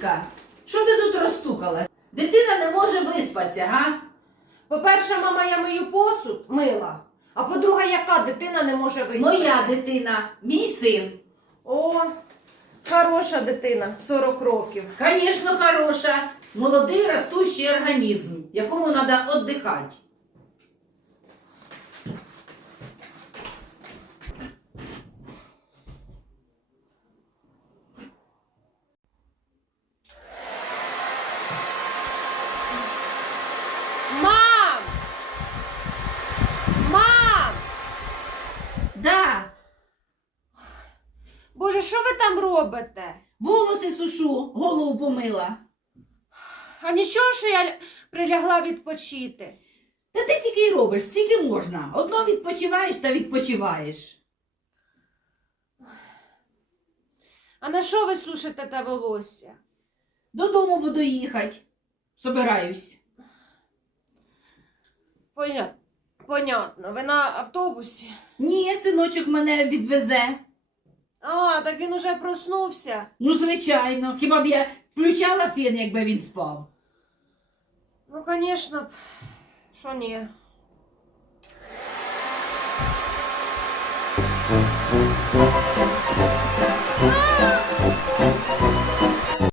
Віка, що ти тут розстукалась? Дитина не може виспатися, га? По-перше, мама, я мию посуд мила. А по-друге, яка дитина не може виспатися? Моя дитина, мій син. О, хороша дитина, 40 років. Звісно, хороша. Молодий ростущий організм, якому треба віддихати. Да, Боже, що ви там робите? волоси сушу, голову помила. А нічого, що я прилягла відпочити. Та ти тільки й робиш, стільки можна. Одно відпочиваєш та відпочиваєш. А на що ви сушите те волосся? Додому буду їхати. Собираюсь. Поня... Понятно, ви на автобусі. Ні, синочок мене відвезе. А, так він уже проснувся. Ну, звичайно, хіба б я включала фен, якби він спав. Ну, звісно, б, що ні. А!